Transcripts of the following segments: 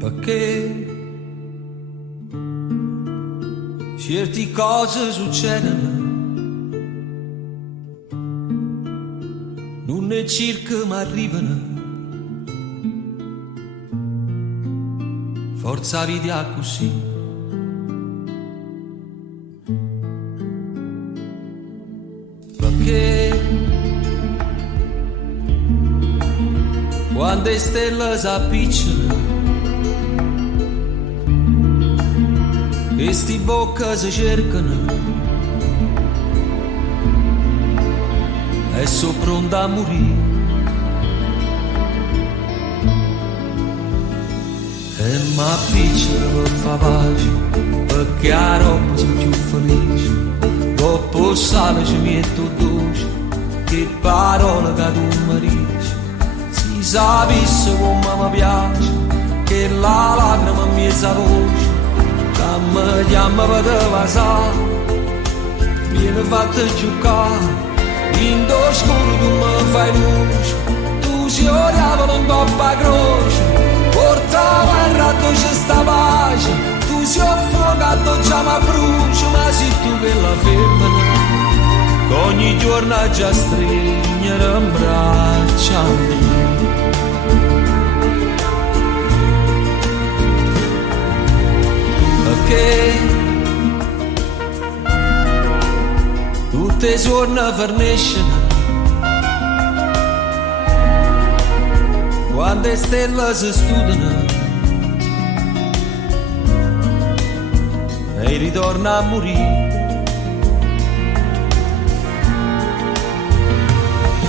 perché certe cose succedono, non è circa ma arrivano, forza vita così. Perché quando le stelle si appicciano, questi bocche si cercano e sono pronto a morire. E m'appicciano per fa pace, perché a roba sono più felice. Dopo sale ci metto dolce, che parola che tu mi dici. Si sapesse come mi piace, che la lacrima in mezza voce, che mi chiama per te passare, viene fatta giocare, in do scuro tu mi fai luce, tu si odiava in coppa croce, porta guerra tu c'è sta pace, tu si affogato già ma brucia, ma sei tu che la femmina, che ogni giorno già stringere in braccia a me. Perché tutte giorni vernescono, quando le stelle si studiano e ritorna a morire.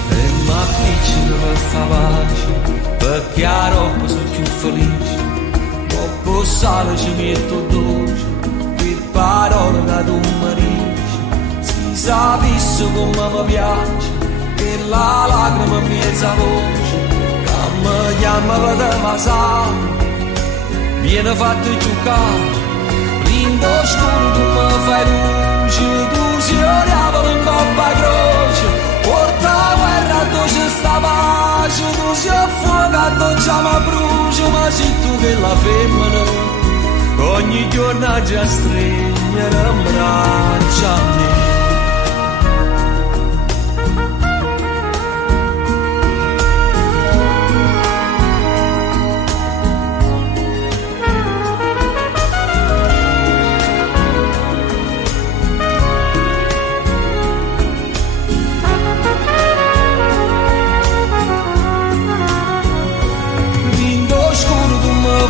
E m'appiccico per fa pace, perché a roba sono più felice. Dopo sale ci metto dolce, che parole che tu mi dici. Si sapesse come mi piace, che la lacrima in mezza voce, che mi chiama per te passare, viene fatto giocare. Lindo scuro tu mi fai luce, tu si odiava in coppa croce, porta guerra tu c'è sta pace, tu si affogato già ma brucia, ma sei tu che la femmina, ogni giorno già stringere in braccia a me.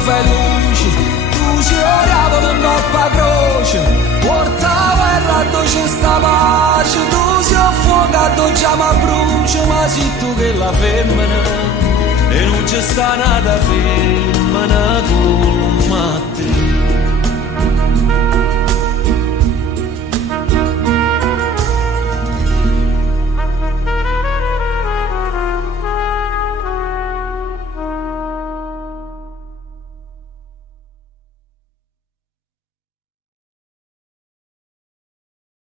Fai luce, tu si odiava in coppa croce, porta guerra tu c'è sta pace, tu si affogato già ma brucia, ma sei tu che la femmina e non c'è sta nada femmina.